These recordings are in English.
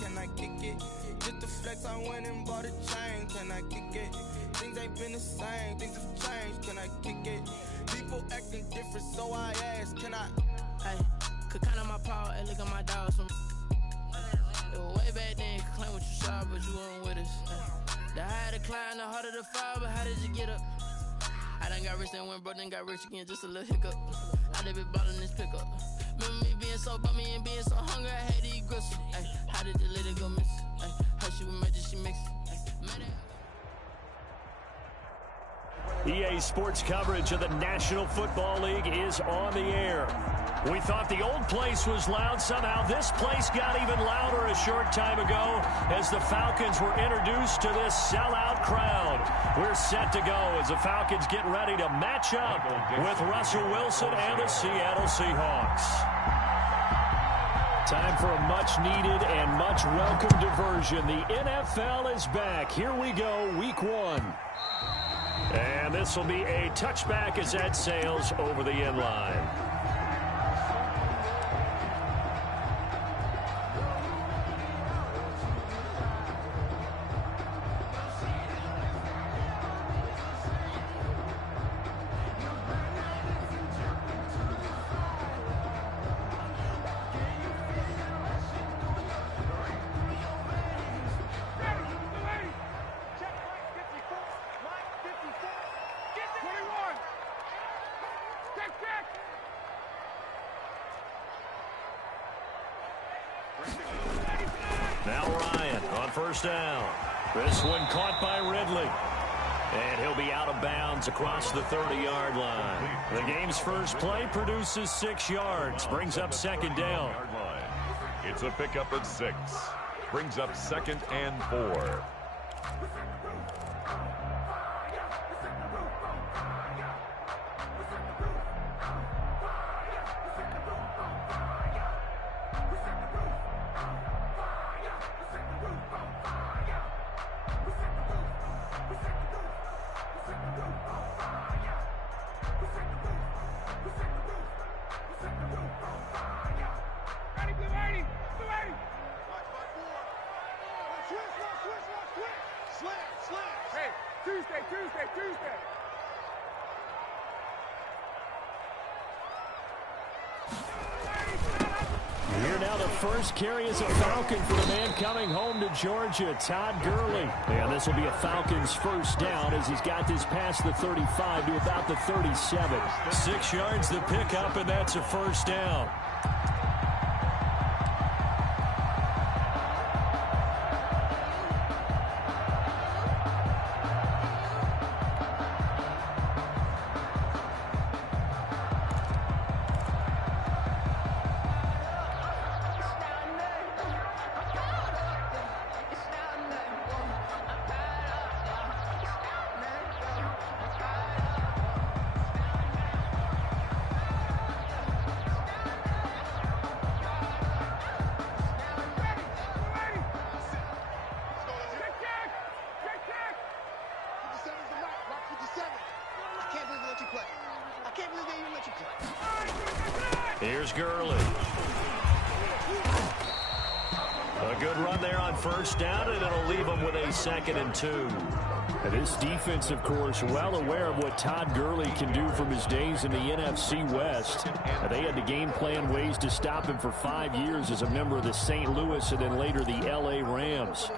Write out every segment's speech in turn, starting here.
can I kick it? Just the flex, I went and bought a chain, can I kick it? Things ain't been the same, things have changed, can I kick it? People acting different, so I ask, can I? Hey, could count on my power, and look at my dogs from. Way back then, you could claim what you saw, but you weren't with us. The higher the climb, the harder the fall, but how did you get up? I done got rich, then went broke, then got rich again, just a little hiccup. I done been ballin' this pickup. Remember me being so bummy and being so hungry, I had to eat gristle. Ay, how did the lady go miss? Ay, how she was magic, she mixed. EA Sports coverage of the National Football League is on the air. We thought the old place was loud. Somehow this place got even louder a short time ago as the Falcons were introduced to this sellout crowd. We're set to go as the Falcons get ready to match up with Russell Wilson and the Seattle Seahawks. Time for a much-needed and much-welcome diversion. The NFL is back. Here we go, Week 1. And this will be a touchback as that sails over the end line. Now Ryan on first down. This one caught by Ridley. And he'll be out of bounds across the 30-yard line. The game's first play produces 6 yards. Brings up second down. It's a pickup of 6. Brings up 2nd and 4. Tuesday. Here now the first carry is a Falcon for the man coming home to Georgia, Todd Gurley. And this will be a Falcons first down as he's got this past the 35 to about the 37. 6 yards the pickup, and that's a first down. Here's Gurley. A good run there on first down, and it'll leave them with a 2nd and 2. And this defense, of course, well aware of what Todd Gurley can do from his days in the NFC West. They had to game plan ways to stop him for 5 years as a member of the St. Louis and then later the L.A. Rams.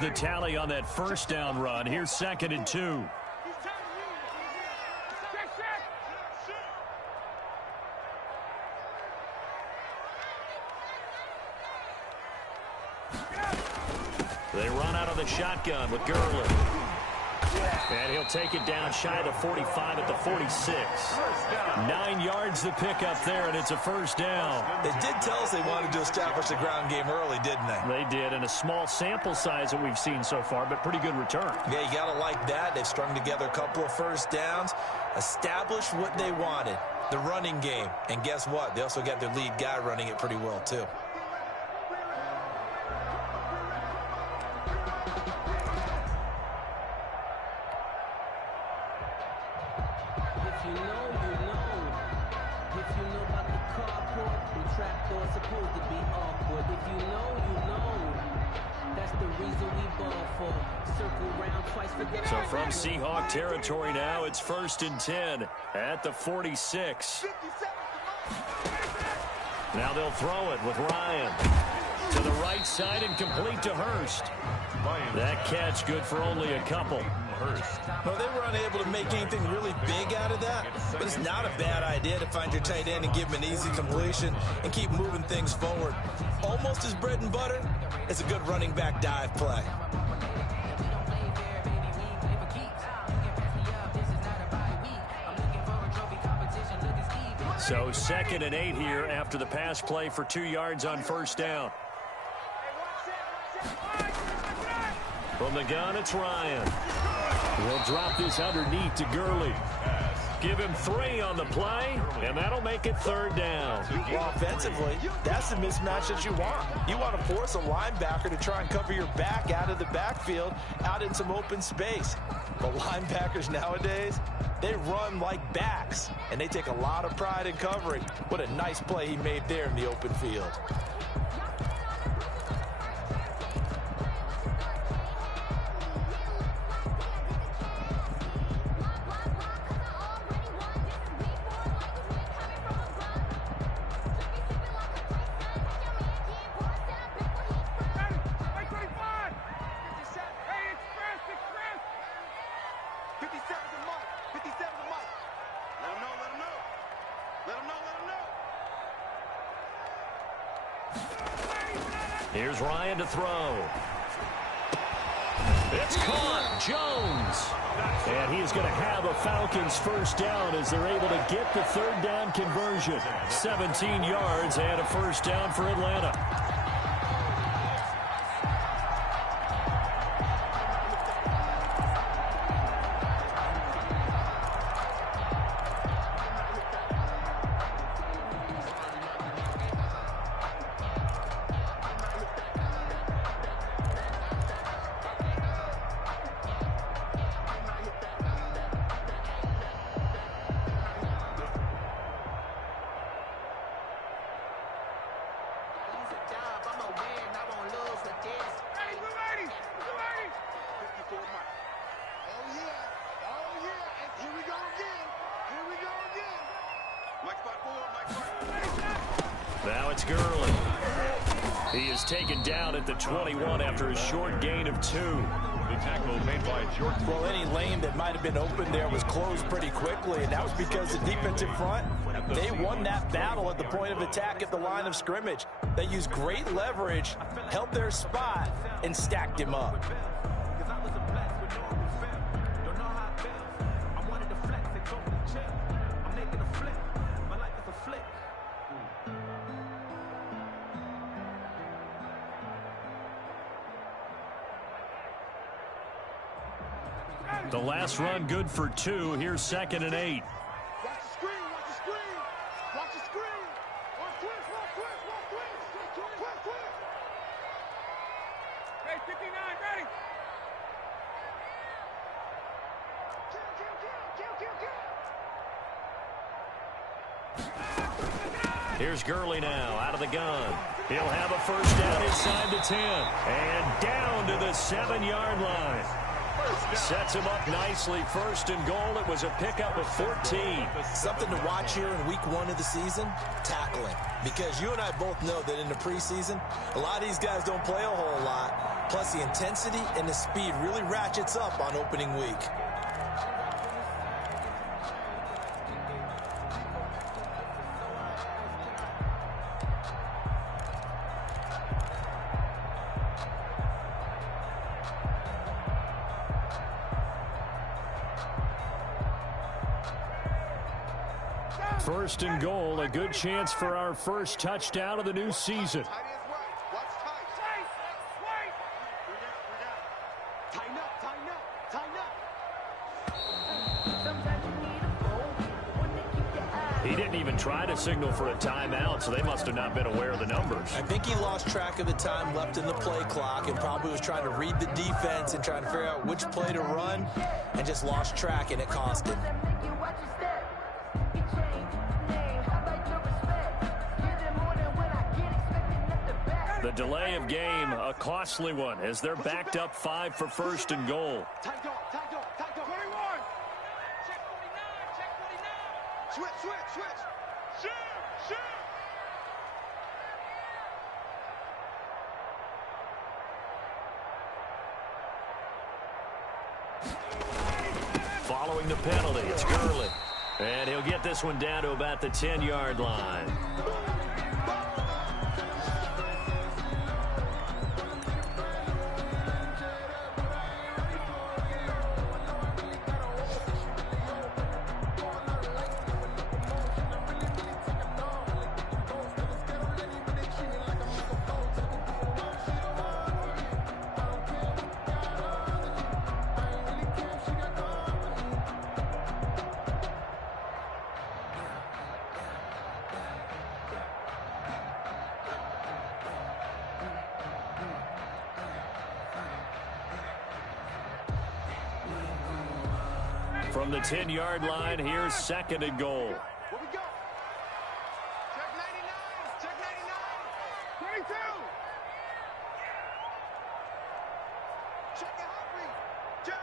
The tally on that first down run. Here's 2nd and 2. They run out of the shotgun with Gurley. And he'll take it down shy of the 45 at the 46. 9 yards to pick up there, and it's a first down. They did tell us they wanted to establish the ground game early, didn't they? They did, and a small sample size that we've seen so far, but pretty good return. Yeah, you got to like that. They've strung together a couple of first downs, established what they wanted, the running game. And guess what? They also got their lead guy running it pretty well, too. So from Seahawk territory now, it's 1st and 10 at the 46. Now they'll throw it with Ryan to the right side and complete to Hurst. That catch good for only a couple. Well, they were unable to make anything really big out of that, but it's not a bad idea to find your tight end and give him an easy completion and keep moving things forward. Almost his bread and butter is a good running back dive play. So 2nd and 8 here after the pass play for 2 yards on first down. From the gun, it's Ryan. He'll drop this underneath to Gurley. Give him 3 on the play, and that'll make it 3rd down. Well, offensively, that's the mismatch that you want. You want to force a linebacker to try and cover your back out of the backfield, out in some open space. But linebackers nowadays, they run like backs, and they take a lot of pride in covering. What a nice play he made there in the open field. Here's Ryan to throw. It's caught. Jones. And he is going to have a Falcons first down as they're able to get the 3rd down conversion. 17 yards and a first down for Atlanta. Now it's Gurley. He is taken down at the 21 after a short gain of 2. The tackle made by Jordan. Well, any lane that might have been open there was closed pretty quickly, and that was because the defensive front, they won that battle at the point of attack at the line of scrimmage. They used great leverage, held their spot, and stacked him up. The last run good for 2. Here's 2nd and 8. Watch the screen, watch the screen. Watch the screen. Watch quick. Hey, 59, ready. Kill. Here's Gurley now out of the gun. He'll have a first down inside the 10. And down to the 7-yard line. Sets him up nicely. 1st and goal. It was a pickup of 14. Something to watch here in week 1 of the season, tackling. Because you and I both know that in the preseason, a lot of these guys don't play a whole lot. Plus the intensity and the speed really ratchets up on opening week. First and goal, a good chance for our first touchdown of the new season. He didn't even try to signal for a timeout, so they must have not been aware of the numbers. I think he lost track of the time left in the play clock and probably was trying to read the defense and trying to figure out which play to run and just lost track, and it cost him. The delay of game, a costly one, as they're backed up 5 for first and goal. Following the penalty, it's Gurley. And he'll get this one down to about the 10-yard line. From the 10-yard line, here's second and goal. Where we go? Check 99. Check 99. 22. Check it, Humphrey. Check.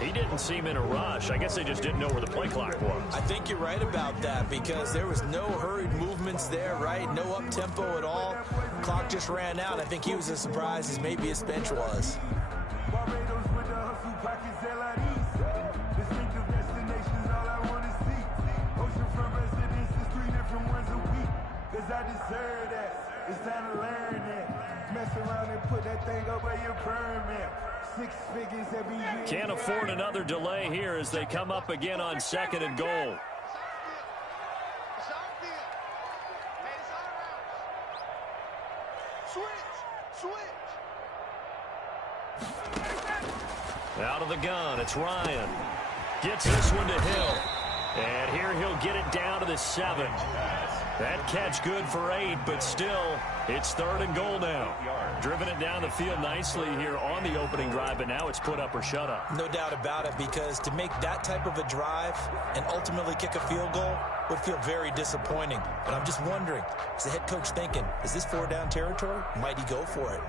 He didn't seem in a rush. I guess they just didn't know where the play clock was. I think you're right about that because there was no hurried movements there, right? No up-tempo at all. Clock just ran out. I think he was as surprised as maybe his bench was. I deserve that. It's time to learn that. Mess around and put that thing over your permit. 6 figures every year. Can't afford another delay here as they come up again on second and goal. Out of the gun, it's Ryan. Gets this one to Hill. And here he'll get it down to the 7. That catch good for 8, but still, it's third and goal now. Driven it down the field nicely here on the opening drive, but now it's put up or shut up. No doubt about it, because to make that type of a drive and ultimately kick a field goal would feel very disappointing. But I'm just wondering, is the head coach thinking, is this 4-down territory? Might he go for it?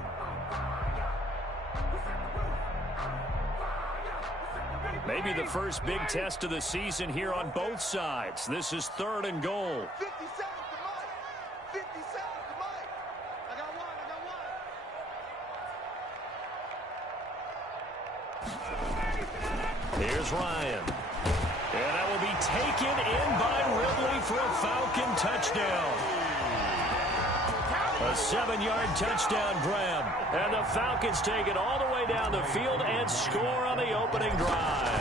Maybe the first big test of the season here on both sides. This is third and goal. 50 seconds to Mike. 50 seconds to Mike. I got one. Here's Ryan. And that will be taken in by Ridley for a Falcon touchdown. A 7-yard touchdown grab. And the Falcons take it all the way down the field and score on the opening drive.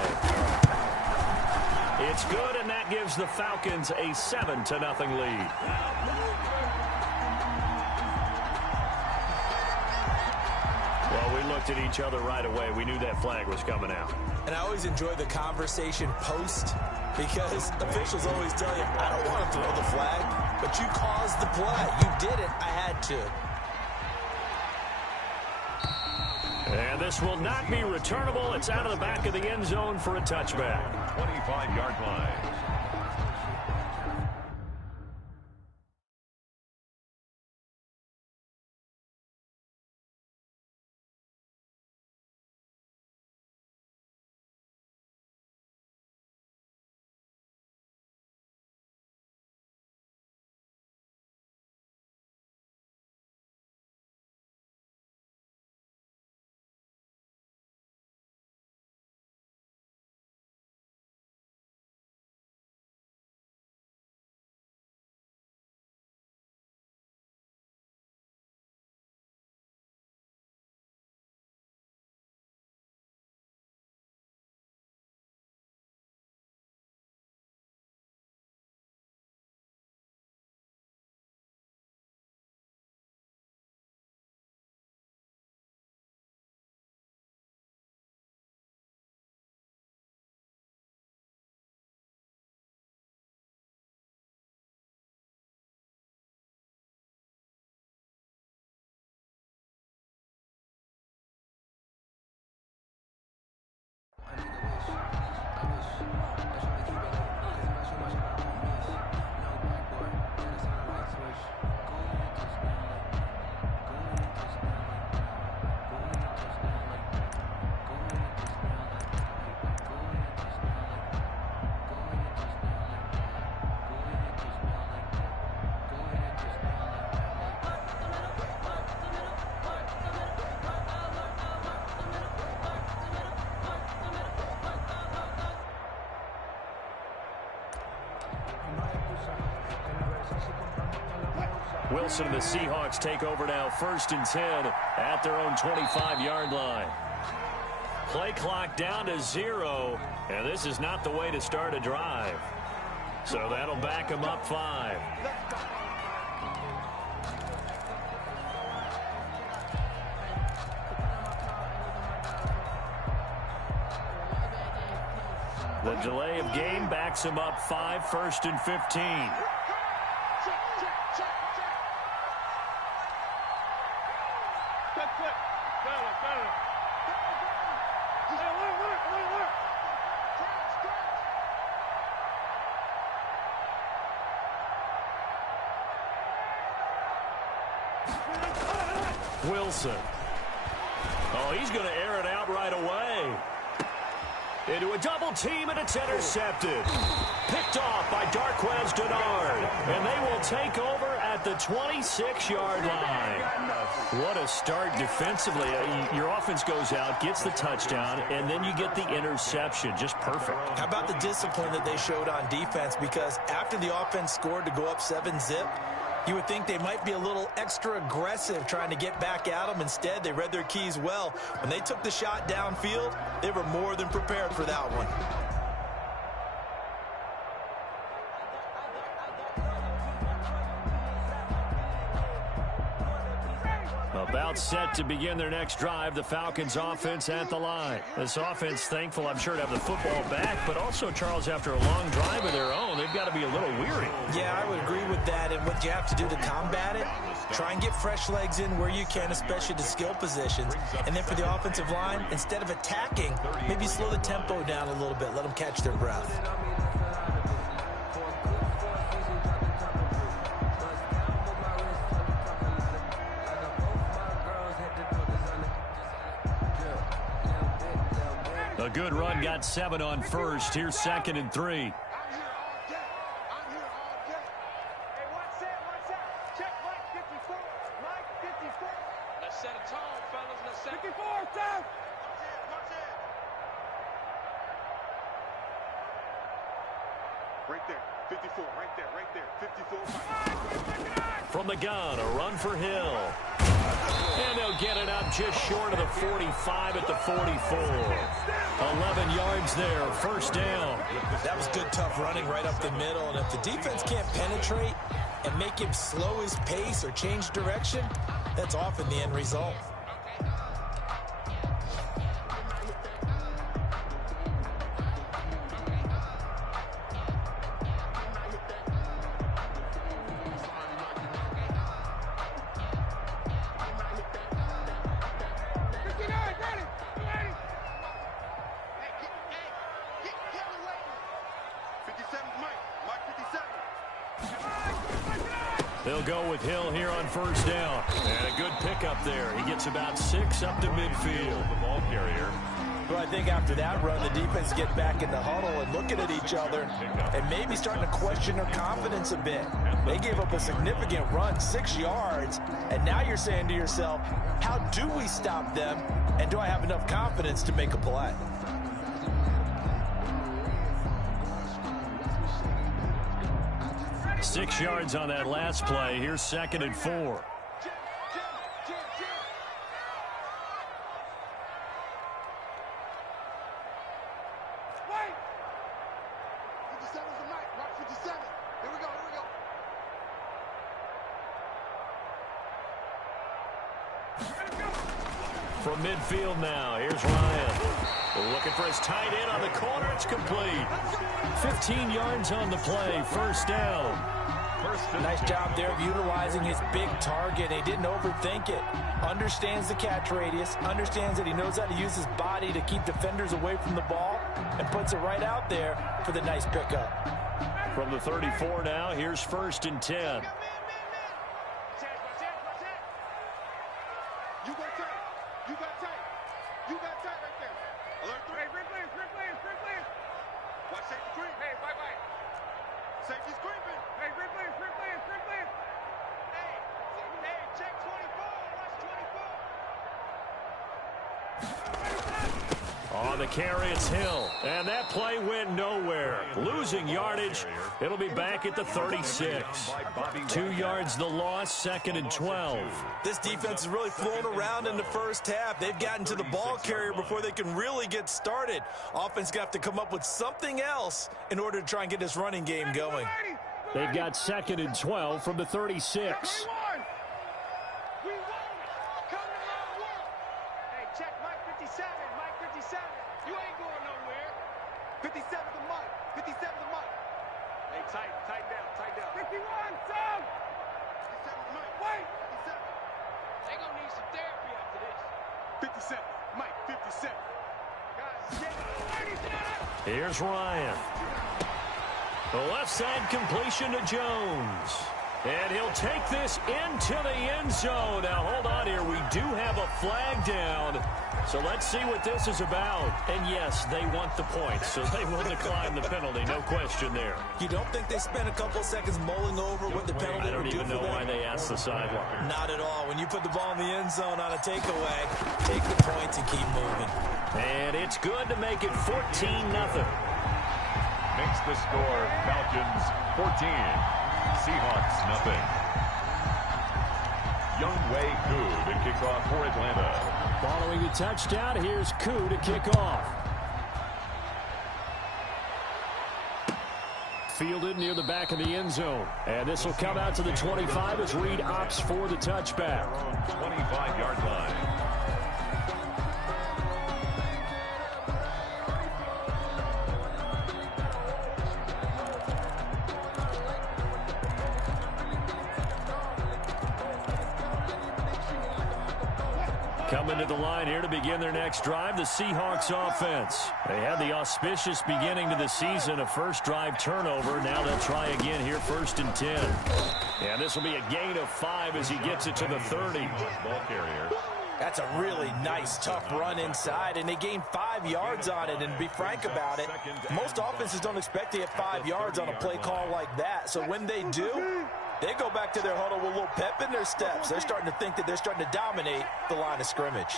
It's good, and that gives the Falcons a 7-0 lead. Well, we looked at each other right away. We knew that flag was coming out. And I always enjoy the conversation post because officials always tell you, I don't want to throw the flag, but you caused the play. You did it. I had to. And this will not be returnable. It's out of the back of the end zone for a touchback. 25-yard line. Wilson and the Seahawks take over now, 1st and 10 at their own 25-yard line. Play clock down to 0, and this is not the way to start a drive. So that'll back them up 5. The delay of game backs him up 5, 1st and 15. Wilson. Oh, he's going to air it out right away. Into a double team, and it's intercepted. Picked off by Darquez Denard. And they will take over at the 26-yard line. What a start defensively. Your offense goes out, gets the touchdown, and then you get the interception. Just perfect. How about the discipline that they showed on defense? Because after the offense scored to go up 7-zip, you would think they might be a little extra aggressive trying to get back at them. Instead, they read their keys well. When they took the shot downfield, they were more than prepared for that one. About set to begin their next drive, the Falcons offense at the line. This offense, thankful, I'm sure, to have the football back, but also, Charles, after a long drive of their own, they've got to be a little weary. Yeah, I would agree with that, and what you have to do to combat it, try and get fresh legs in where you can, especially to skill positions. And then for the offensive line, instead of attacking, maybe slow the tempo down a little bit, let them catch their breath. A good run, got 7 on first. Here's 2nd and 3. Let's set a tone, fellas. Let's set 54, down. Right there. 54, right there. 54. From the gun, a run for Hill. And they'll get it up just short of the 45 at the 44. 11 yards there, 1st down. That was good, tough running right up the middle. And if the defense can't penetrate and make him slow his pace or change direction, that's often the end result. They'll go with Hill here on 1st down. And a good pickup there. He gets about 6 up to midfield. The ball carrier. Well, I think after that run, the defense get back in the huddle and looking at each other and maybe starting to question their confidence a bit. They gave up a significant run, 6 yards, and now you're saying to yourself, how do we stop them, and do I have enough confidence to make a play? Six yards on that last play. Here's 2nd and 4. From midfield now, here's Ryan. Looking for his tight end on the corner. It's complete. 15 yards on the play. 1st down. Nice job there of utilizing his big target. He didn't overthink it. Understands the catch radius. Understands that he knows how to use his body to keep defenders away from the ball. And puts it right out there for the nice pickup. From the 34 now, here's 1st and 10. On the carry, it's Hill. And that play went nowhere. Losing yardage. It'll be back at the 36. 2 yards the loss, 2nd and 12. This defense is really flown around in the first half. They've gotten to the ball carrier before they can really get started. Offense got to come up with something else in order to try and get this running game going. They've got 2nd and 12 from the 36. Check Mike 57, Mike 57. You ain't going nowhere. 57 to Mike, 57 to Mike. Hey, tighten down. 51, son. 57 to Mike. Wait. 57. They gonna need some therapy after this. 57, Mike 57. Guys, here's Ryan. The left side completion to Jones. And he'll take this into the end zone. Now, hold on here. We do have a flag down. So let's see what this is about. And, yes, they want the points, so they will decline the penalty. No question there. You don't think they spent a couple seconds mulling over what the penalty would do for them? I don't even know why they asked the sideline. Not at all. When you put the ball in the end zone on a takeaway, take the points and keep moving. And it's good to make it 14-0. Makes the score Falcons 14. Seahawks nothing. Younghoe Koo to kick off for Atlanta. Following the touchdown, here's Koo to kick off. Fielded near the back of the end zone. And this will come out to the 25 as Reed opts for the touchback. 25-yard line. Coming to the line here to begin their next drive, the Seahawks offense. They had the auspicious beginning to the season, a first drive turnover. Now they'll try again here, 1st and 10. And this will be a gain of 5 as he gets it to the 30. Ball carrier. That's a really nice, tough run inside, and they gained 5 yards on it. And to be frank about it, most offenses don't expect to get 5 yards on a play call like that. So when they do, they go back to their huddle with a little pep in their steps. They're starting to think that they're starting to dominate the line of scrimmage.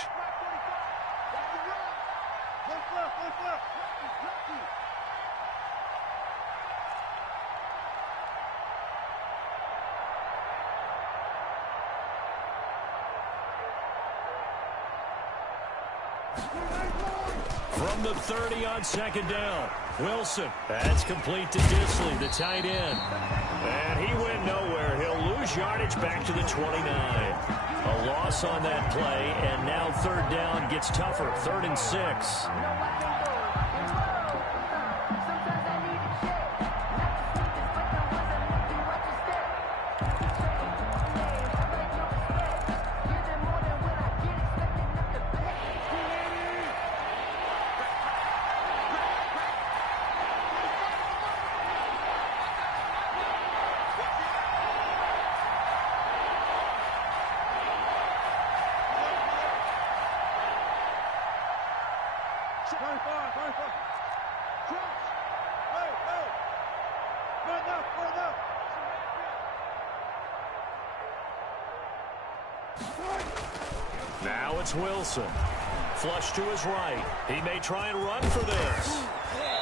From the 30 on 2nd down, Wilson. That's complete to Disley, the tight end. And he went nowhere. He'll lose yardage back to the 29. A loss on that play, and now 3rd down gets tougher. 3rd and 6. Now it's Wilson. Flush to his right. He may try and run for this.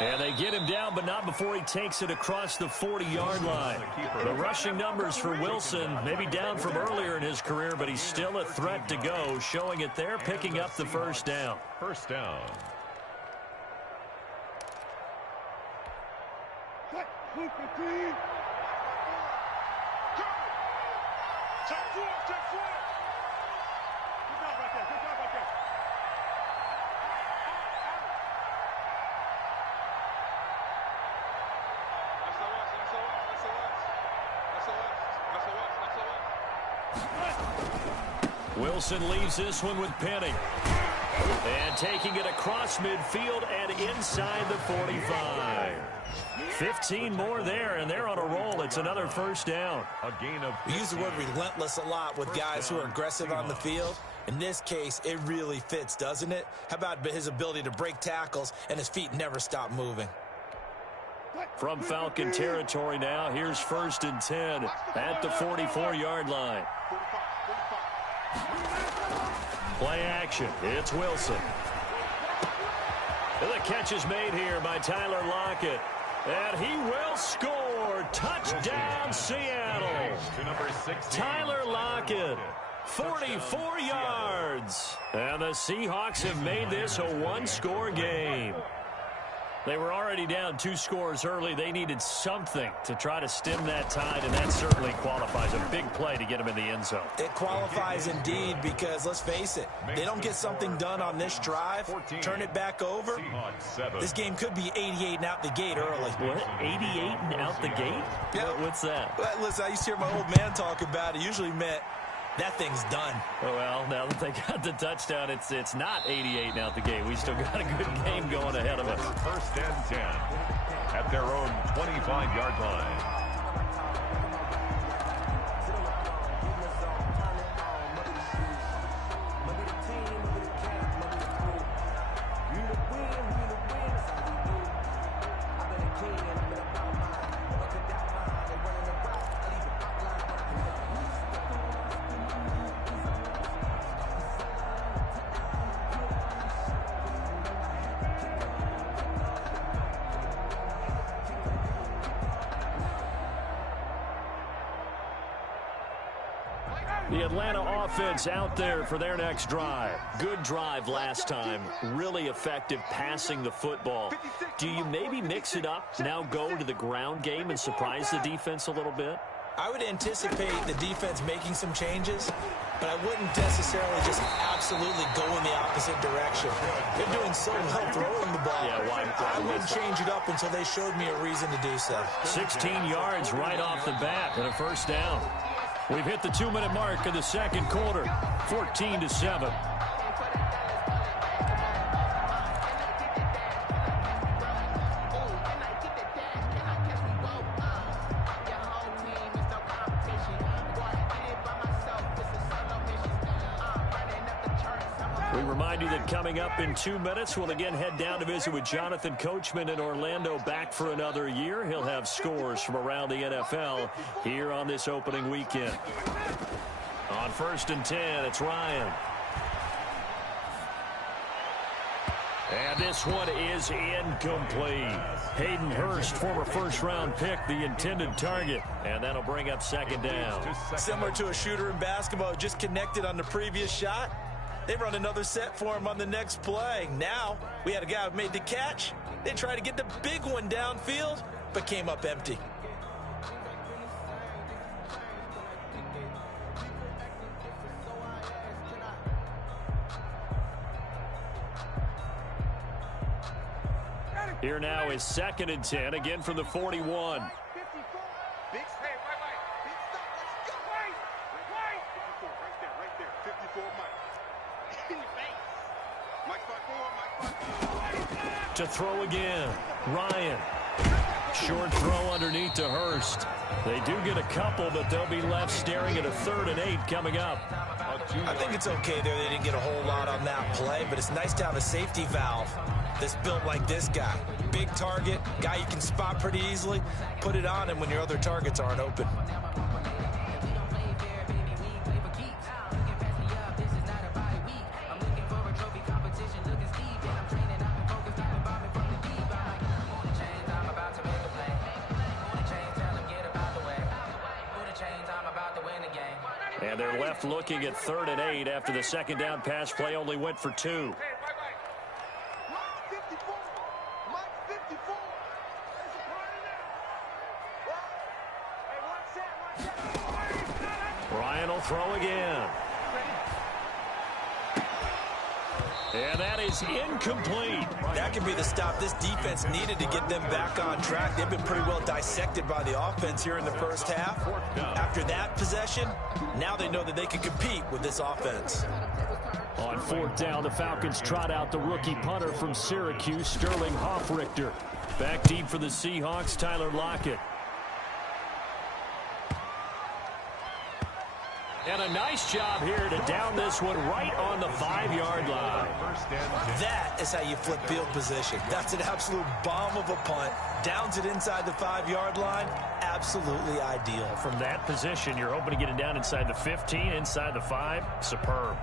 And they get him down, but not before he takes it across the 40-yard line. The rushing numbers for Wilson may be down from earlier in his career, but he's still a threat to go, showing it there, picking up the 1st down. 1st down. Wilson leaves this one with Penny. And taking it across midfield and inside the 45. 15 more there, and they're on a roll. It's another 1st down. A gain of 15. We use the word relentless a lot with guys who are aggressive on the field. In this case, it really fits, doesn't it? How about his ability to break tackles and his feet never stop moving? From Falcon territory now, here's 1st and 10 at the 44-yard line. Play action. It's Wilson. catch is made here by Tyler Lockett. And he will score. Touchdown, Seattle. Tyler Lockett, 44 yards. And the Seahawks have made this a one-score game. They were already down 2 scores early. They needed something to try to stem that tide, and that certainly qualifies. A big play to get them in the end zone. It qualifies indeed because, let's face it, they don't get something done on this drive, turn it back over, this game could be 88 and out the gate early. What? 88 and out the gate? Yeah. What's that? Well, listen, I used to hear my old man talk about it. Usually meant that thing's done. Well, now that they got the touchdown, it's not 88 and out the gate. We still got a good game going ahead of us. First and 10 at their own 25-yard line. The Atlanta offense out there for their next drive. Good drive last time. Really effective passing the football. Do you maybe mix it up, now go to the ground game and surprise the defense a little bit? I would anticipate the defense making some changes, but I wouldn't necessarily just absolutely go in the opposite direction. They're doing so well throwing the ball. Yeah, I wouldn't change it up until they showed me a reason to do so. 16 yards right off the bat and a first down. We've hit the 2-minute mark of the second quarter, 14-7. We remind you that coming up in 2 minutes, we'll again head down to visit with Jonathan Coachman in Orlando, back for another year. He'll have scores from around the NFL here on this opening weekend. On 1st and 10, it's Ryan. And this one is incomplete. Hayden Hurst, former first-round pick, the intended target. And that'll bring up second down. Similar to a shooter in basketball who just connected on the previous shot. They run another set for him on the next play. Now, we had a guy who made the catch. They tried to get the big one downfield, but came up empty. Here now is 2nd and 10, again from the 41. To throw again, Ryan. Short throw underneath to Hurst. They do get a couple, but they'll be left staring at a 3rd and 8 coming up. I think it's okay there. They didn't get a whole lot on that play, but it's nice to have a safety valve that's built like this guy. Big target, guy you can spot pretty easily. Put it on him when your other targets aren't open. And they're left looking at 3rd and 8 after the second down pass play only went for 2. Ryan will throw again. And that is incomplete. That could be the stop this defense needed to get them back on track. They've been pretty well dissected by the offense here in the first half. After that possession, now they know that they can compete with this offense. On 4th down, the Falcons trot out the rookie punter from Syracuse, Sterling Hoffrichter. Back deep for the Seahawks, Tyler Lockett. And a nice job here to down this one right on the 5-yard line. That is how you flip field position. That's an absolute bomb of a punt. Downs it inside the 5-yard line. Absolutely ideal. From that position, you're hoping to get it down inside the 15, inside the 5. Superb.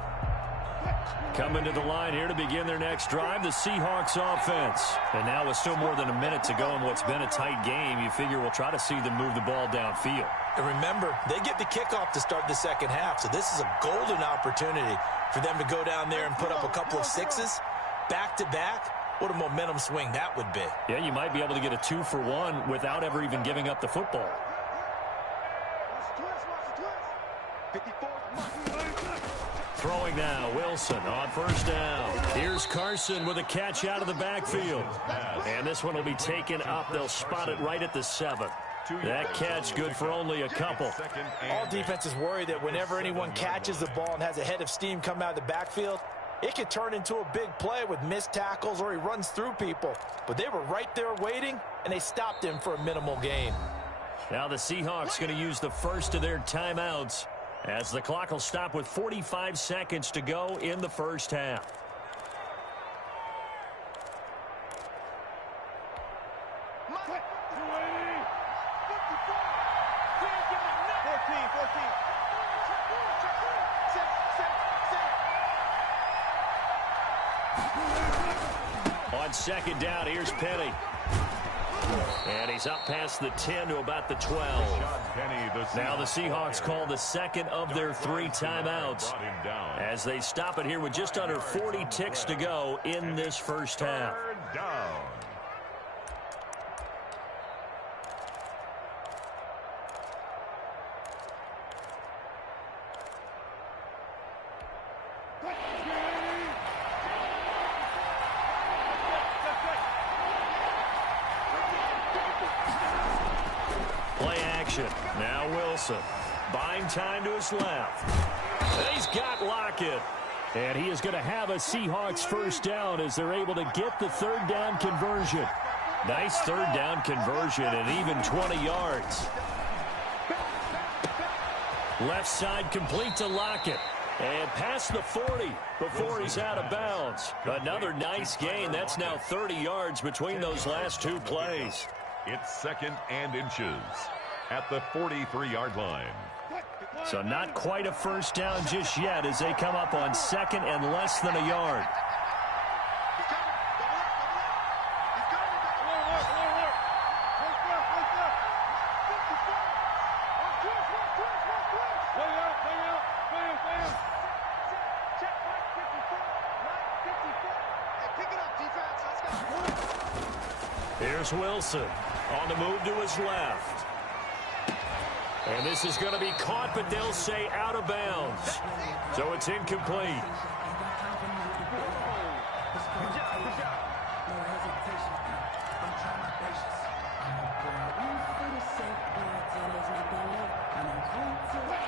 Coming to the line here to begin their next drive, the Seahawks offense. And now with still more than a minute to go in what's been a tight game, you figure we'll try to see them move the ball downfield. And remember, they get the kickoff to start the second half, so this is a golden opportunity for them to go down there and put up a couple of sixes back-to-back. What a momentum swing that would be. Yeah, you might be able to get a 2-for-1 without ever even giving up the football. Throwing now, Wilson on first down. Here's Carson with a catch out of the backfield. And this one will be taken up. They'll spot it right at the 7. That catch good for only a couple. All defenses worry that whenever anyone catches the ball and has a head of steam come out of the backfield, it could turn into a big play with missed tackles or he runs through people. But they were right there waiting, and they stopped him for a minimal gain. Now the Seahawks going to use the first of their timeouts as the clock will stop with 45 seconds to go in the first half. On second down, here's Penny. And he's up past the 10 to about the 12. Now the Seahawks call the second of their 3 timeouts as they stop it here with just under 40 ticks to go in this first half. Now Wilson, buying time to his left. And he's got Lockett. And he is going to have a Seahawks first down as they're able to get the third down conversion. Nice third down conversion and even 20 yards. Left side complete to Lockett. And past the 40 before he's out of bounds. Another nice gain. That's now 30 yards between those last 2 plays. It's second and inches at the 43-yard line. So not quite a first down just yet as they come up on second and less than a yard. Here's Wilson on the move to his left. And this is going to be caught, but they'll say out of bounds. So it's incomplete.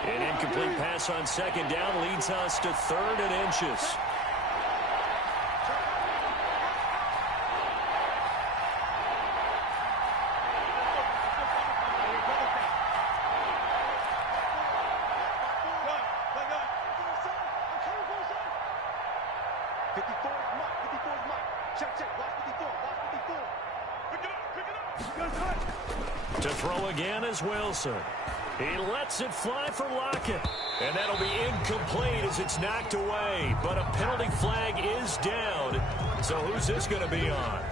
An incomplete pass on second down leads us to 3rd and inches. To throw again is Wilson. He lets it fly for Lockett. And that'll be incomplete as it's knocked away. But a penalty flag is down. So who's this going to be on?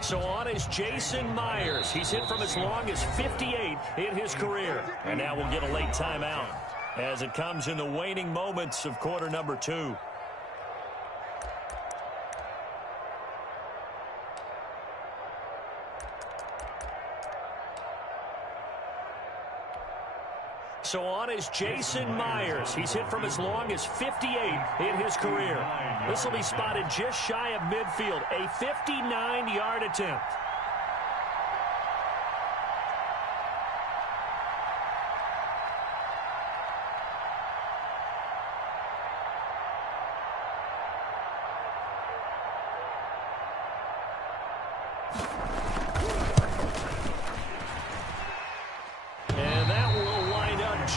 So on is Jason Myers. He's hit from as long as 58 in his career. And now we'll get a late timeout as it comes in the waning moments of quarter number 2. So on is Jason Myers. He's hit from as long as 58 in his career. This will be spotted just shy of midfield. A 59-yard attempt.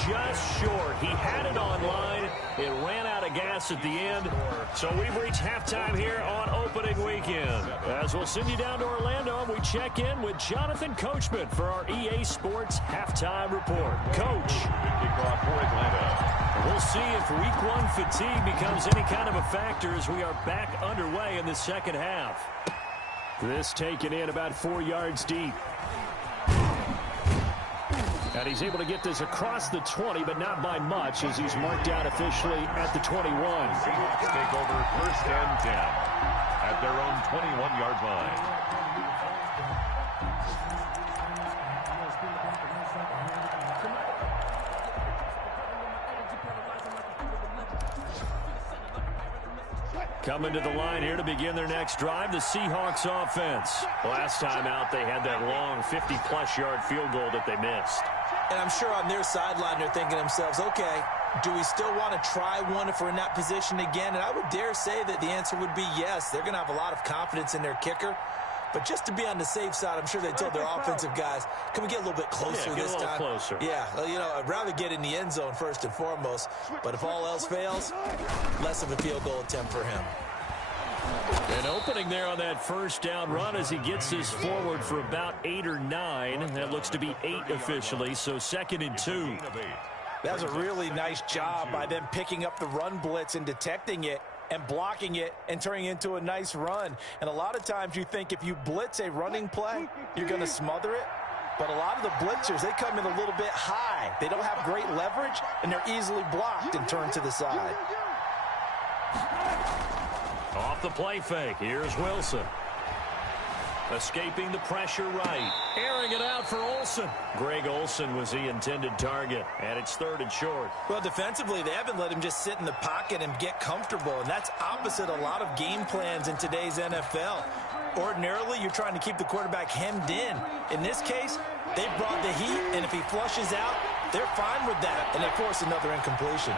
Just short. He had it online. It ran out of gas at the end. So we've reached halftime here on opening weekend. As we'll send you down to Orlando, and we check in with Jonathan Coachman for our EA Sports Halftime Report. Coach. Kickoff for Atlanta. We'll see if week one fatigue becomes any kind of a factor as we are back underway in the second half. This taken in about 4 yards deep. And he's able to get this across the 20, but not by much, as he's marked out officially at the 21. Seahawks take over 1st and 10 at their own 21-yard line. Coming to the line here to begin their next drive, the Seahawks offense. Last time out, they had that long 50-plus yard field goal that they missed. And I'm sure on their sideline they're thinking to themselves, okay, do we still want to try one if we're in that position again? And I would dare say that the answer would be yes. They're going to have a lot of confidence in their kicker. But just to be on the safe side, I'm sure they told their offensive guys, can we get a little bit closer this time? Closer. Yeah, well, you know, I'd rather get in the end zone first and foremost. But if all else fails, less of a field goal attempt for him. An opening there on that first down run as he gets this forward for about 8 or 9. That looks to be 8 officially, so 2nd and 2. That was a really nice job by them picking up the run blitz and detecting it and blocking it and turning it into a nice run. And a lot of times you think if you blitz a running play, you're going to smother it. But a lot of the blitzers, they come in a little bit high. They don't have great leverage, and they're easily blocked and turned to the side. Off the play fake, here's Wilson. Escaping the pressure right. Airing it out for Olsen. Greg Olsen was the intended target, and it's 3rd and short. Well, defensively, they haven't let him just sit in the pocket and get comfortable, and that's opposite a lot of game plans in today's NFL. Ordinarily, you're trying to keep the quarterback hemmed in. In this case, they brought the heat, and if he flushes out, they're fine with that, and they force another incompletion.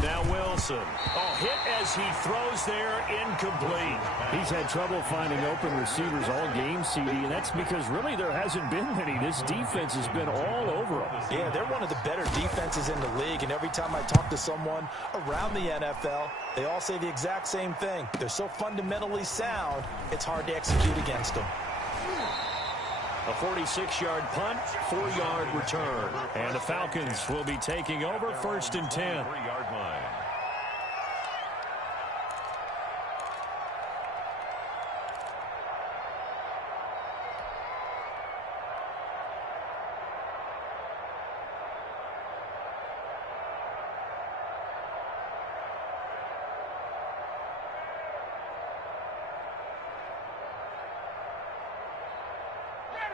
Now Wilson. Oh, hit as he throws there, incomplete. He's had trouble finding open receivers all game, CD, and that's because really there hasn't been many. This defense has been all over them. Yeah, they're one of the better defenses in the league, and every time I talk to someone around the NFL, they all say the exact same thing. They're so fundamentally sound, it's hard to execute against them. A 46-yard punt, 4-yard return. And the Falcons will be taking over 1st and 10. 3-yard line.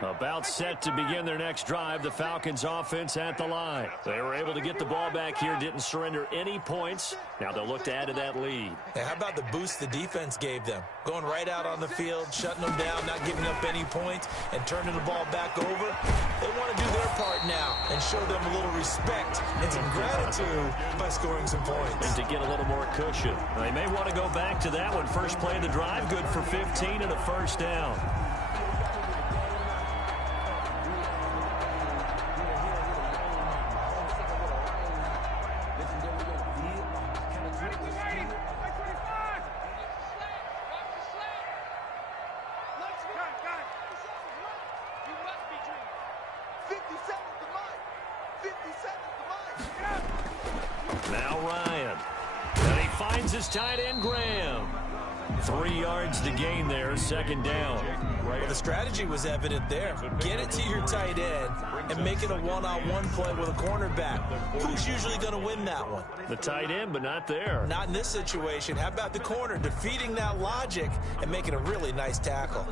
About set to begin their next drive, the Falcons offense at the line. They were able to get the ball back here, didn't surrender any points. Now they'll look to add to that lead. Hey, how about the boost the defense gave them? Going right out on the field, shutting them down, not giving up any points, and turning the ball back over. They want to do their part now and show them a little respect and some gratitude by scoring some points. And to get a little more cushion. They may want to go back to that one. First play of the drive, good for 15 and a 1st down. Now Ryan. And he finds his tight end, Graham. 3 yards to gain there, 2nd down. Well, the strategy was evident there. Get it to your tight end and make it a one-on-one play with a cornerback. Who's usually going to win that one? The tight end, but not there. Not in this situation. How about the corner defeating that logic and making a really nice tackle?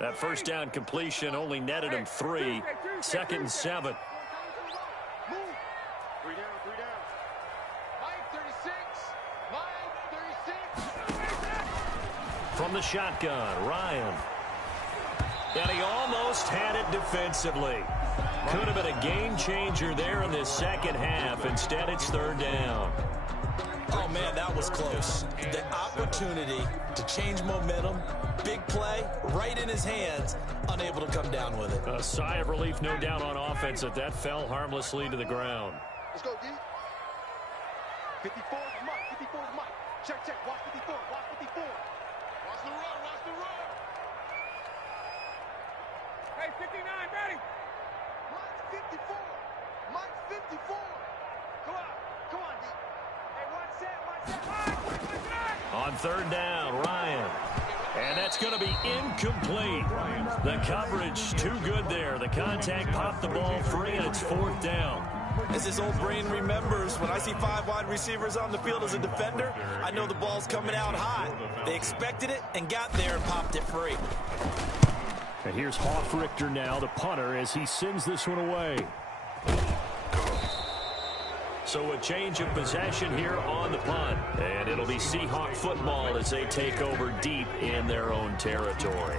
That first down completion only netted him 3. 2nd and 7. Three down. Mike, 36. From the shotgun, Ryan. And he almost had it defensively. Could have been a game changer there in this second half. Instead, it's third down. Oh, man, that was close. The opportunity to change momentum, big play, right in his hands, unable to come down with it. A sigh of relief, no doubt, on offense that fell harmlessly to the ground. Let's go, D. 54 is Mike. 54 is Mike. Check, check. Watch 54. Watch 54. Watch the run. Watch the run. Hey, 59, ready. Mike's 54. Mike's 54. Come on. Come on, D. Hey, one set. On third down, Ryan. And that's going to be incomplete. The coverage too good there. The contact popped the ball free, and it's fourth down. As his old brain remembers, when I see 5 wide receivers on the field as a defender, I know the ball's coming out hot. They expected it and got there and popped it free. And here's Hoff-Richter now, the punter, as he sends this one away. So a change of possession here on the punt. And it'll be Seahawk football as they take over deep in their own territory.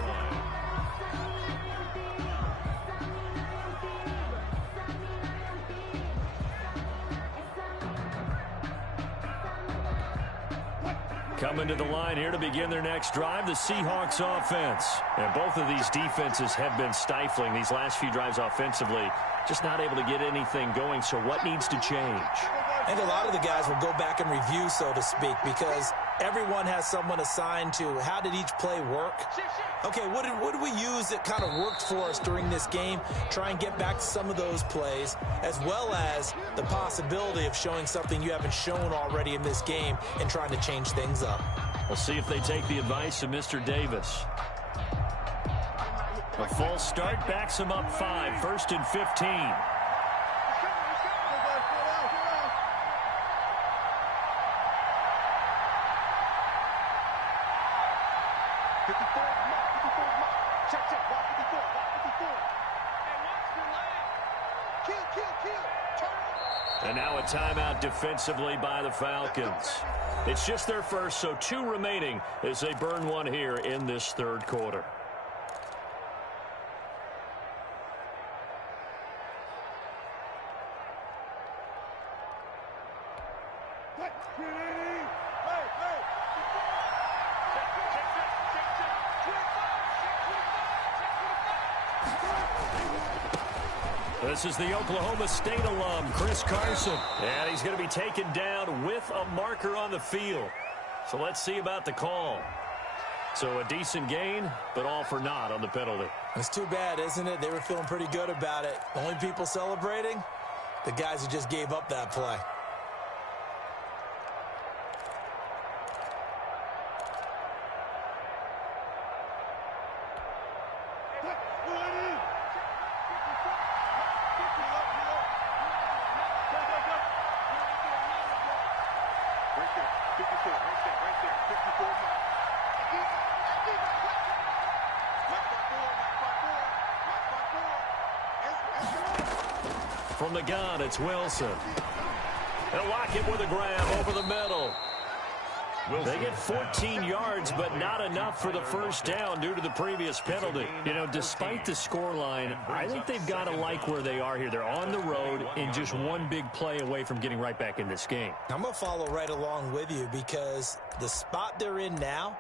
Coming to the line here to begin their next drive, the Seahawks offense. And both of these defenses have been stifling these last few drives offensively. Just not able to get anything going, so what needs to change? And a lot of the guys will go back and review, so to speak, because everyone has someone assigned to how did each play work. Okay, what did we use that kind of worked for us during this game? Try and get back to some of those plays, as well as the possibility of showing something you haven't shown already in this game and trying to change things up. We'll see if they take the advice of Mr. Davis. A false start backs him up 5, 1st and 15. And now a timeout defensively by the Falcons. It's just their first, so 2 remaining as they burn one here in this third quarter. This is the Oklahoma State alum, Chris Carson. And he's going to be taken down with a marker on the field. So let's see about the call. So a decent gain, but all for naught on the penalty. It's too bad, isn't it? They were feeling pretty good about it. The only people celebrating, the guys who just gave up that play. From the gun, it's Wilson. They'll lock it with a grab over the middle. They get 14 yards, but not enough for the first down due to the previous penalty. You know, despite the scoreline, I think they've got to like where they are here. They're on the road and just one big play away from getting right back in this game. I'm going to follow right along with you because the spot they're in now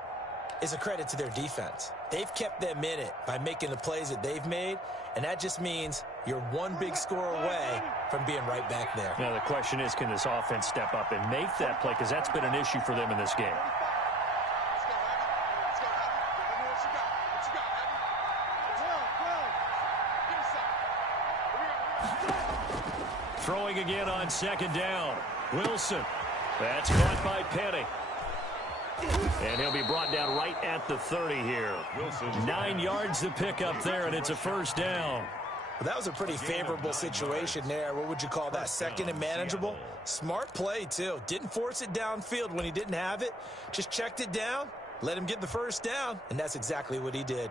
is a credit to their defense. They've kept them in it by making the plays that they've made, and that just means you're one big score away from being right back there. Now, the question is, can this offense step up and make that play? Because that's been an issue for them in this game. Throwing again on second down. Wilson. That's caught by Penny. And he'll be brought down right at the 30 here. 9 yards to pick up there, and it's a first down. Well, that was a pretty favorable situation there. What would you call that? Second and manageable? Smart play, too. Didn't force it downfield when he didn't have it. Just checked it down, let him get the first down, and that's exactly what he did.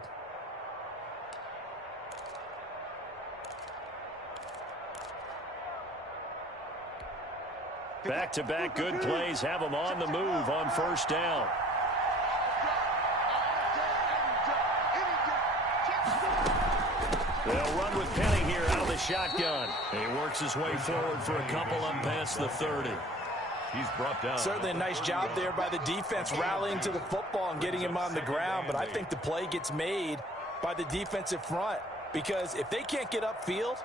Back-to-back good plays have them on the move on first down. They'll run with Penny here out of the shotgun. He works his way forward for a couple up past the 30. He's brought down. Certainly a nice job there by the defense rallying to the football and getting him on the ground, but I think the play gets made by the defensive front because if they can't get upfield,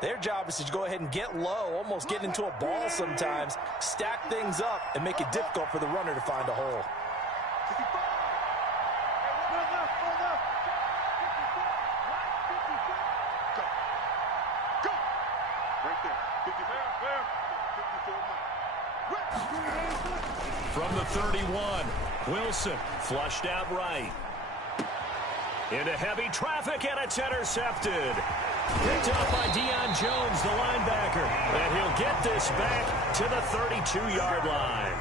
their job is to go ahead and get low, almost get into a ball sometimes, stack things up, and make it difficult for the runner to find a hole. From the 31, Wilson flushed out right. Into heavy traffic, and it's intercepted. Picked up by Deion Jones, the linebacker. And he'll get this back to the 32-yard line.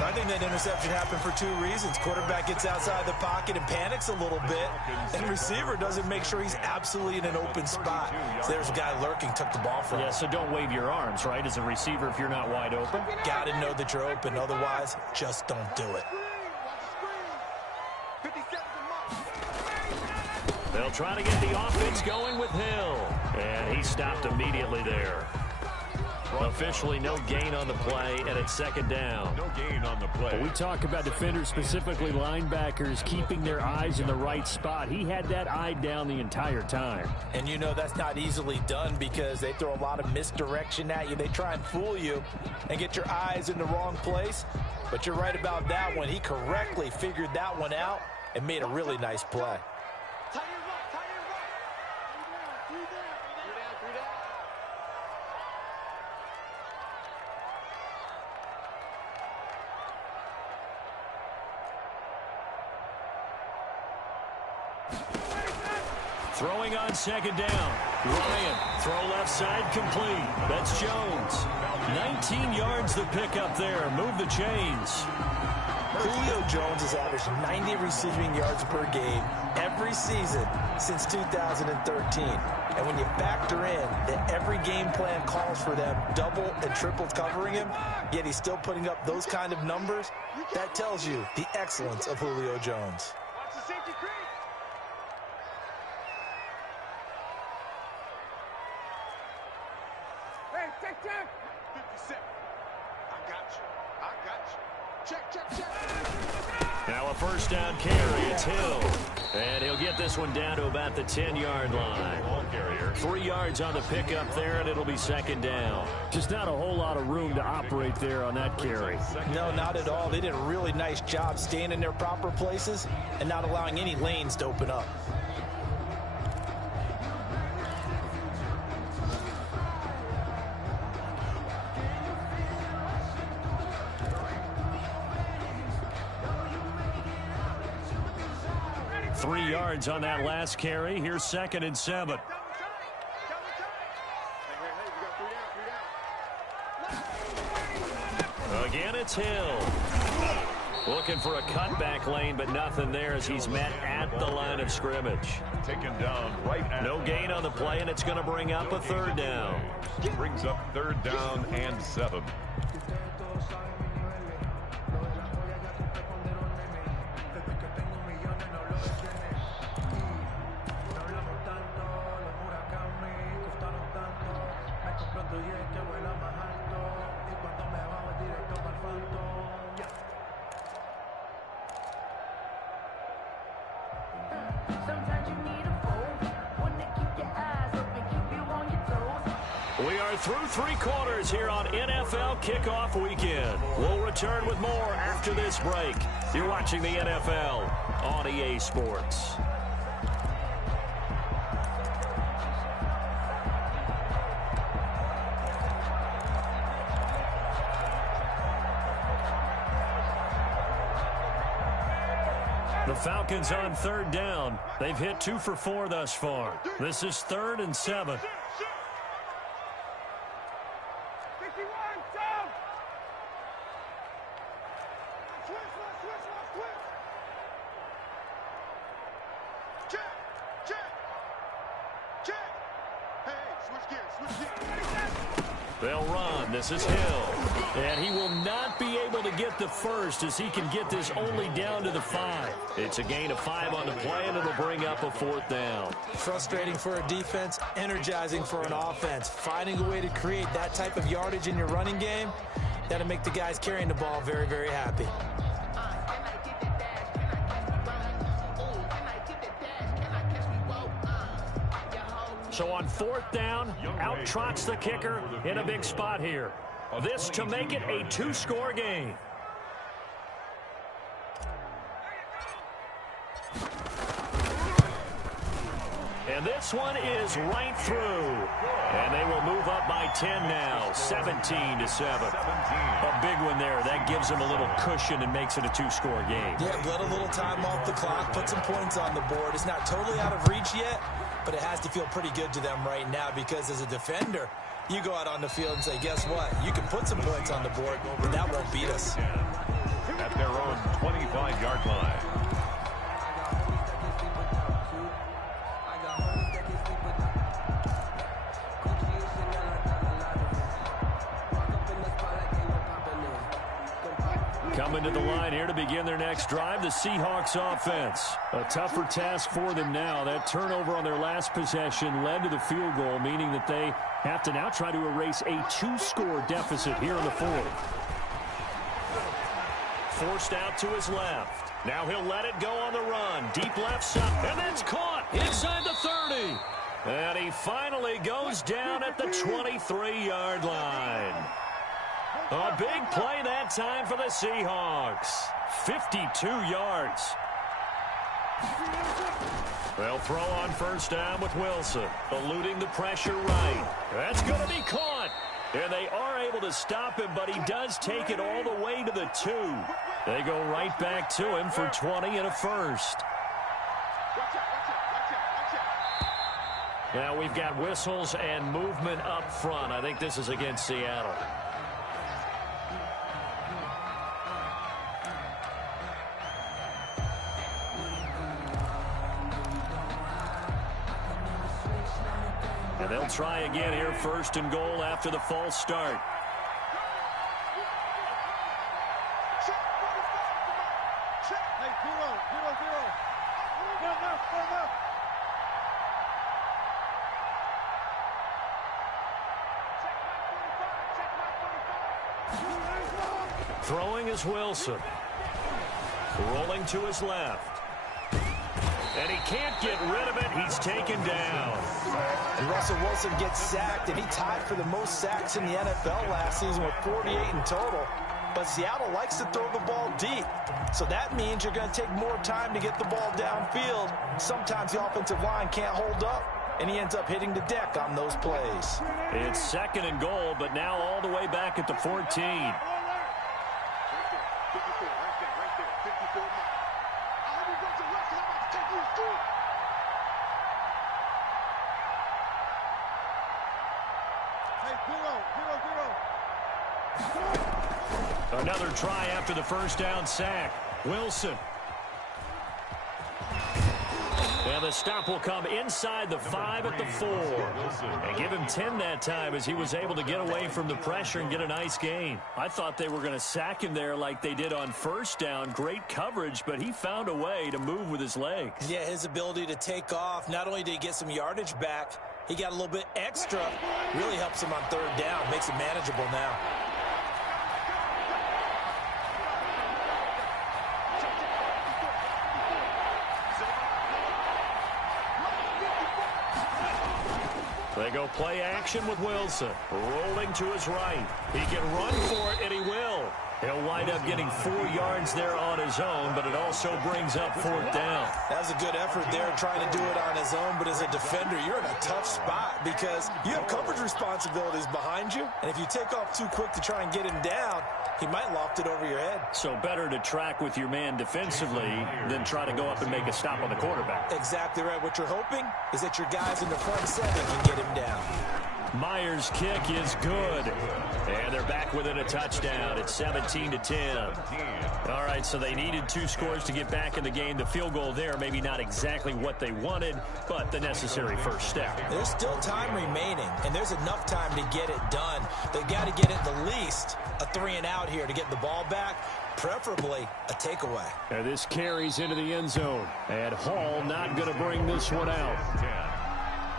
I think that interception happened for two reasons. Quarterback gets outside the pocket and panics a little bit, and receiver doesn't make sure he's absolutely in an open spot. So there's a guy lurking, took the ball from him. Yeah, so don't wave your arms, right, as a receiver if you're not wide open. Got to know that you're open. Otherwise, just don't do it. They'll try to get the offense going with Hill. And he stopped immediately there. Officially no gain on the play, and it's second down. No gain on the play. We talk about defenders, specifically linebackers, keeping their eyes in the right spot. He had that eye down the entire time. And you know that's not easily done because they throw a lot of misdirection at you. They try and fool you and get your eyes in the wrong place. But you're right about that one. He correctly figured that one out and made a really nice play. Throwing on second down. Ryan, throw left side, complete. That's Jones. 19 yards the pickup there. Move the chains. Julio Jones has averaged 90 receiving yards per game every season since 2013. And when you factor in that every game plan calls for them double and triple covering him, yet he's still putting up those kind of numbers, that tells you the excellence of Julio Jones. Now a first down carry. It's Hill. And he'll get this one down to about the 10-yard line. 3 yards on the pickup there, and it'll be second down. Just not a whole lot of room to operate there on that carry. No, not at all. They did a really nice job staying in their proper places and not allowing any lanes to open up. Three yards on that last carry. Here's 2nd and 7. Again, it's Hill. Looking for a cutback lane, but nothing there as he's met at the line of scrimmage. Taken down right at no gain on the play, and it's going to bring up a third down. Brings up 3rd down and 7. We are through 3 quarters here on NFL Kickoff Weekend. We'll return with more after this break. You're watching the NFL on EA Sports. The Falcons on 3rd down. They've hit 2 for 4 thus far. This is 3rd and 7. They'll run. This is Hill. And he will not be able to get the first as he can get this only down to the 5. It's a gain of 5 on the play, and it'll bring up a 4th down. Frustrating for a defense, energizing for an offense. Finding a way to create that type of yardage in your running game, that'll make the guys carrying the ball very, very happy. So on 4th down, out trots the kicker in a big spot here. This to make it a 2-score game. And this one is right through. And they will move up by 10 now, 17-7. A big one there. That gives them a little cushion and makes it a 2-score game. Yeah, let a little time off the clock, put some points on the board. It's not totally out of reach yet, but it has to feel pretty good to them right now because as a defender, you go out on the field and say, guess what? You can put some points on the board, but that won't beat us. At their own 25-yard line. Coming to the line here to begin their next drive, the Seahawks offense. A tougher task for them now. That turnover on their last possession led to the field goal, meaning that they have to now try to erase a 2-score deficit here in the 4th. Forced out to his left. Now he'll let it go on the run. Deep left side, and that's caught inside the 30. And he finally goes down at the 23-yard line. A big play that time for the Seahawks. 52 yards. They'll throw on 1st down with Wilson, eluding the pressure right. That's going to be caught. And they are able to stop him, but he does take it all the way to the 2. They go right back to him for 20 and a first. Now we've got whistles and movement up front. I think this is against Seattle. And they'll try again here, 1st and goal after the false start. Throwing is Wilson. Rolling to his left. And he can't get rid of it. He's taken down. And Russell Wilson gets sacked, and he tied for the most sacks in the NFL last season with 48 in total. But Seattle likes to throw the ball deep. So that means you're going to take more time to get the ball downfield. Sometimes the offensive line can't hold up, and he ends up hitting the deck on those plays. It's 2nd and goal, but now all the way back at the 14. Another try after the 1st down sack. Wilson. And the stop will come inside the 5 at the 4. And give him 10 that time as he was able to get away from the pressure and get a nice gain. I thought they were going to sack him there like they did on 1st down. Great coverage, but he found a way to move with his legs. Yeah, his ability to take off. Not only did he get some yardage back, he got a little bit extra. Really helps him on 3rd down. Makes it manageable now. They go play action with Wilson. Rolling to his right. He can run for it, and he will. He'll wind up getting 4 yards there on his own, but it also brings up 4th down. That was a good effort there trying to do it on his own, but as a defender, you're in a tough spot because you have coverage responsibilities behind you, and if you take off too quick to try and get him down, he might loft it over your head. So better to track with your man defensively than try to go up and make a stop on the quarterback. Exactly right. What you're hoping is that your guys in the front 7 can get him down. Myers' kick is good. And they're back within a touchdown. It's 17-10. All right, so they needed 2 scores to get back in the game. The field goal there, maybe not exactly what they wanted, but the necessary first step. There's still time remaining, and there's enough time to get it done. They've got to get at the least a 3-and-out here to get the ball back, preferably a takeaway. And this carries into the end zone. And Hall not going to bring this one out.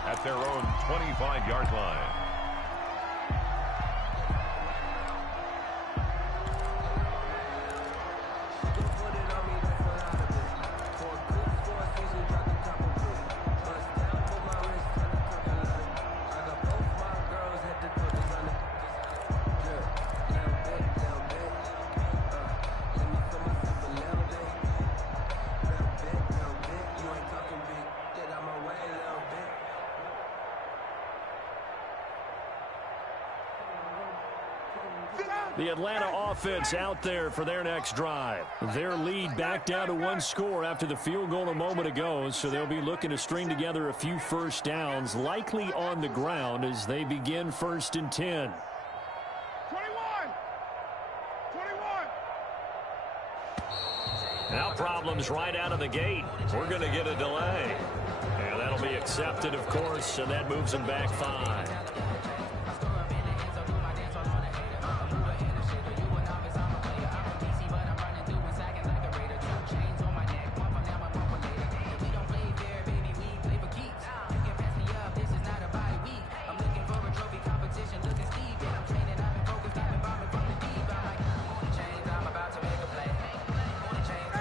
At their own 25-yard line. The Atlanta offense out there for their next drive. Their lead back down to 1 score after the field goal a moment ago, so they'll be looking to string together a few first downs, likely on the ground as they begin 1st and 10. 21! Now problems right out of the gate. We're going to get a delay. And that'll be accepted, of course, and that moves them back 5.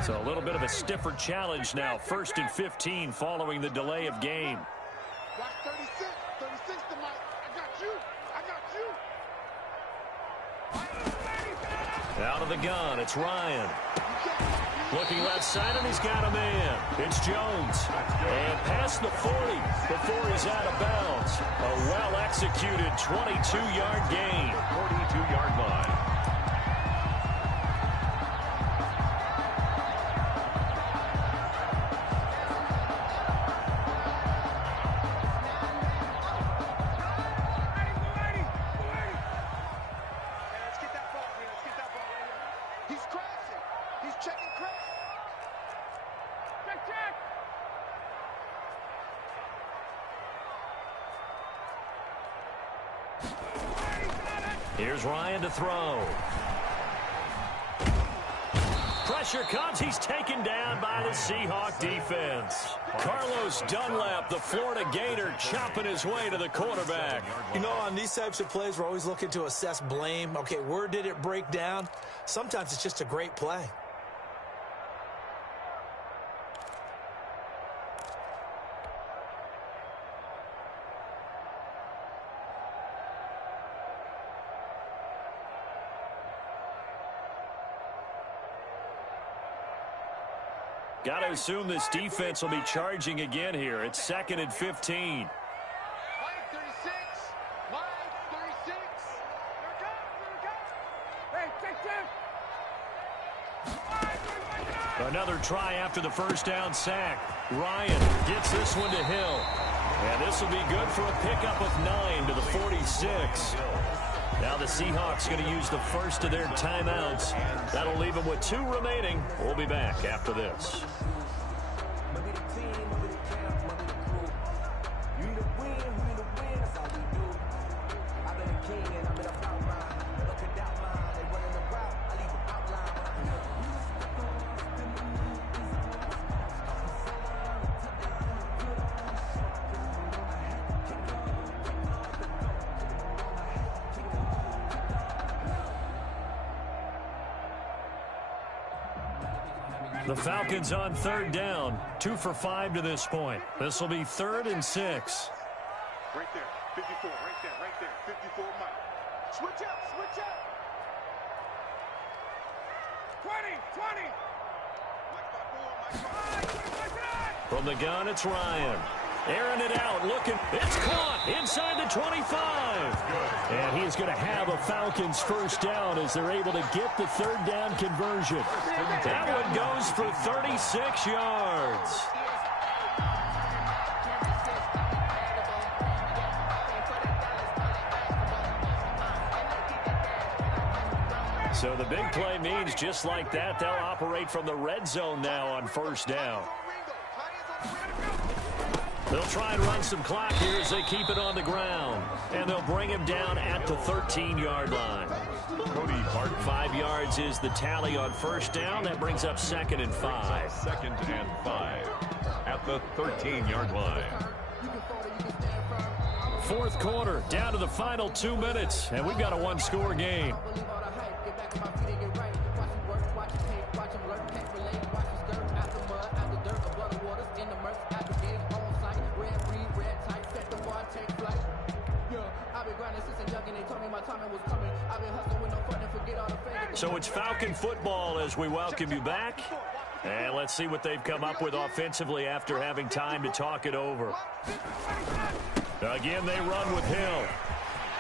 So a little bit of a stiffer challenge now. 1st and 15 following the delay of game. Watch 36 to Mike. I got you. Out of the gun, it's Ryan. Looking left side, and he's got a man. It's Jones. And past the 40 before he's out of bounds. A well-executed 22-yard gain. 42-yard line. Here's Ryan to throw. Pressure comes. He's taken down by the Seahawk defense. Carlos Dunlap, the Florida Gator, chopping his way to the quarterback. You know, on these types of plays, we're always looking to assess blame. Okay, where did it break down? Sometimes it's just a great play. Got to assume this defense will be charging again here. It's 2nd and 15. Mike 36. Mike 36. Here it comes. Hey, take 10. Another try after the first down sack. Ryan gets this one to Hill. And this will be good for a pickup of 9 to the 46. Now the Seahawks going to use the first of their timeouts. That'll leave them with 2 remaining. We'll be back after this. The Falcons on 3rd down. 2 for 5 to this point. This will be 3rd and 6. Right there. 54. Right there. 54, Mike. Switch up. 20. Mike. From the gun, it's Ryan. Airing it out, looking. It's caught inside the 25. And he's going to have a Falcons first down as they're able to get the 3rd down conversion. That one goes for 36 yards. So the big play means just like that, they'll operate from the red zone now on first down. They'll try and run some clock here as they keep it on the ground. And they'll bring him down at the 13-yard line. Cody Barton. 5 yards is the tally on first down. That brings up 2nd and 5. 2nd and 5 at the 13-yard line. Fourth quarter, down to the final 2 minutes, and we've got a one-score game. So it's Falcon football as we welcome you back. And let's see what they've come up with offensively after having time to talk it over. Again, they run with Hill.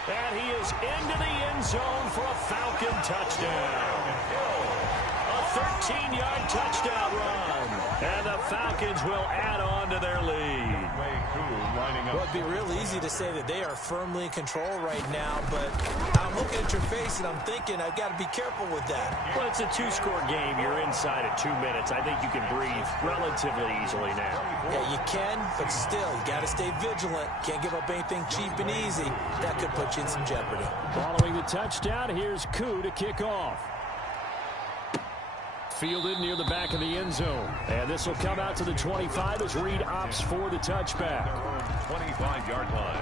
And he is into the end zone for a Falcon touchdown. A 13-yard touchdown run. And the Falcons will add on to their lead. Well, it'd be real easy to say that they are firmly in control right now, but I'm looking at your face and I'm thinking I've got to be careful with that. Well, it's a 2-score game. You're inside at 2 minutes. I think you can breathe relatively easily now. Yeah, you can, but still, you got to stay vigilant. Can't give up anything cheap and easy. That could put you in some jeopardy. Following the touchdown, here's Koo to kick off. Fielded near the back of the end zone. And this will come out to the 25 as Reed opts for the touchback. 25-yard line.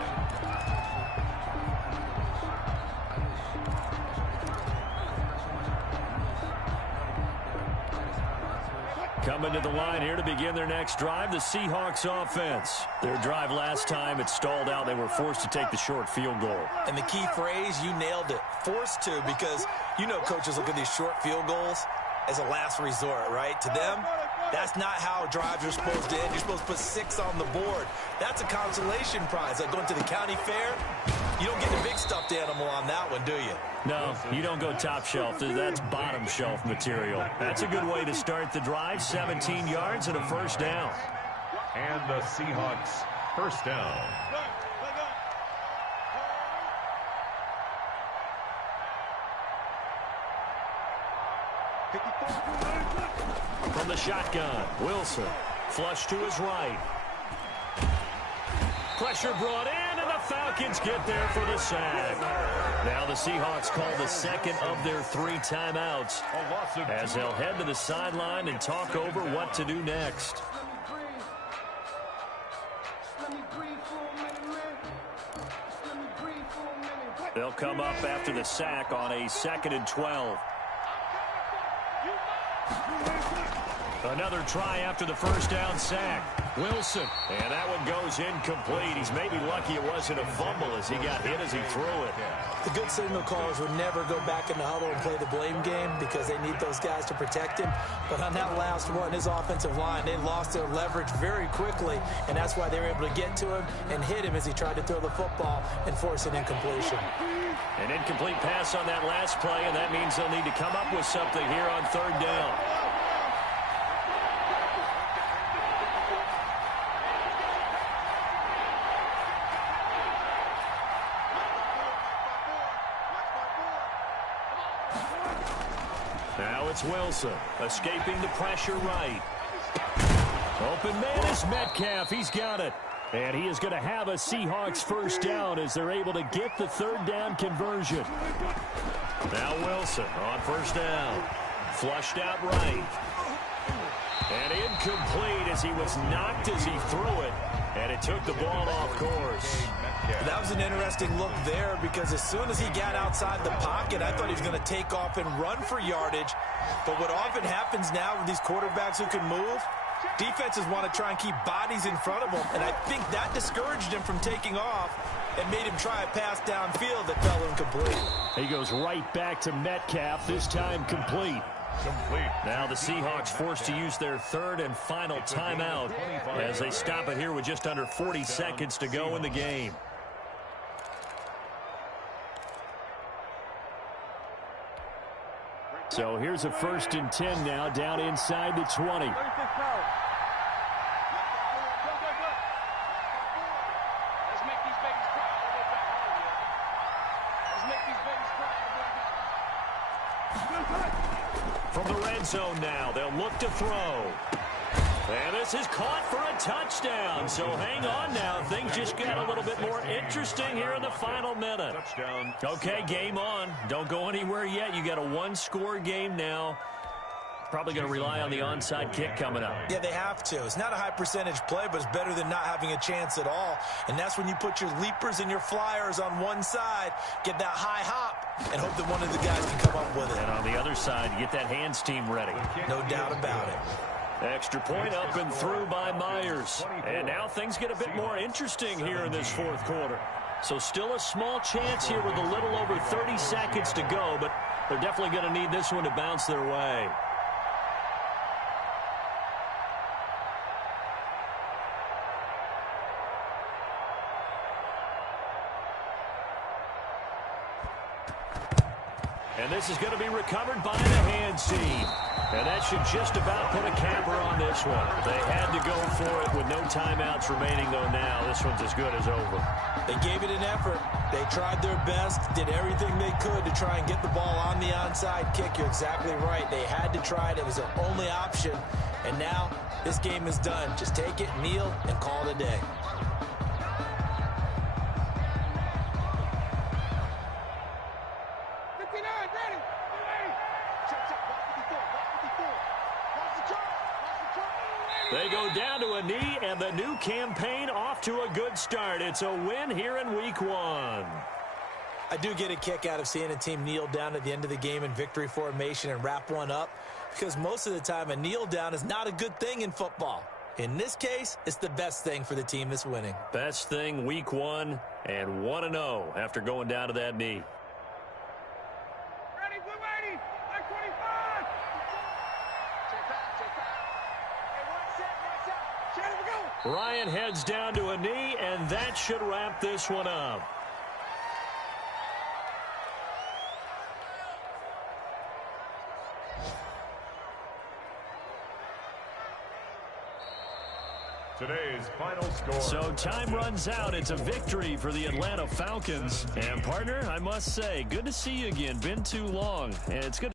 Coming to the line here to begin their next drive, the Seahawks offense. Their drive last time, it stalled out. They were forced to take the short field goal. And the key phrase, you nailed it. Forced to, because you know coaches look at these short field goals as a last resort, right? To them, that's not how drives are supposed to end. You're supposed to put 6 on the board. That's a consolation prize. Like going to the county fair, you don't get the big stuffed animal on that one, do you? No, you don't go top shelf. That's bottom shelf material. That's a good way to start the drive. 17 yards and a first down. And the Seahawks first down. From the shotgun, Wilson. Flush to his right. Pressure brought in, and the Falcons get there for the sack. Now the Seahawks call the second of their 3 timeouts as they'll head to the sideline and talk over what to do next. They'll come up after the sack on a 2nd and 12. Another try after the first down sack. Wilson. And that one goes incomplete. He's maybe lucky it wasn't a fumble as he got hit as he threw it. The good signal callers would never go back in the huddle and play the blame game because they need those guys to protect him. But on that last one, his offensive line, they lost their leverage very quickly, and that's why they were able to get to him and hit him as he tried to throw the football and force an incompletion. An incomplete pass on that last play, and that means they'll need to come up with something here on 3rd down. Now it's Wilson, escaping the pressure right. Open man is Metcalf. He's got it. And he is going to have a Seahawks first down as they're able to get the 3rd down conversion. Now Wilson on first down. Flushed out right. And incomplete as he was knocked as he threw it. And it took the ball off course. That was an interesting look there because as soon as he got outside the pocket, I thought he was going to take off and run for yardage. But what often happens now with these quarterbacks who can move, defenses want to try and keep bodies in front of them. And I think that discouraged him from taking off and made him try a pass downfield that fell incomplete. He goes right back to Metcalf, this time complete. Now the Seahawks forced to use their 3rd and final timeout as they stop it here with just under 40 seconds to go in the game. So here's a 1st and 10 now down inside the 20. end zone now. They'll look to throw. And this is caught for a touchdown. So hang on now. Things just got a little bit more interesting here in the final minute. Touchdown. Okay, game on. Don't go anywhere yet. You got a one-score game now. Probably going to rely on the onside kick coming up. Yeah, they have to. It's not a high percentage play, but it's better than not having a chance at all. And that's when you put your leapers and your flyers on one side, get that high hop, and hope that one of the guys can come up with it. And on the other side, you get that hands team ready. No doubt about it. Extra point up and through by Myers. And now things get a bit more interesting here in this fourth quarter. So still a small chance here with a little over 30 seconds to go, but they're definitely going to need this one to bounce their way. And this is going to be recovered by the hands team. And that should just about put a capper on this one. They had to go for it with no timeouts remaining, though now this one's as good as over. They gave it an effort. They tried their best, did everything they could to try and get the ball on the onside kick. You're exactly right. They had to try it. It was their only option. And now this game is done. Just take it, kneel, and call it a day. They go down to a knee, and the new campaign off to a good start. It's a win here in week 1. I do get a kick out of seeing a team kneel down at the end of the game in victory formation and wrap one up, because most of the time a kneel down is not a good thing in football. In this case, it's the best thing for the team that's winning. Best thing week 1 and 1-0 after going down to that knee. Ryan heads down to a knee, and that should wrap this one up. Today's final score. So time runs out. It's a victory for the Atlanta Falcons. And partner, I must say, good to see you again. Been too long. And it's good.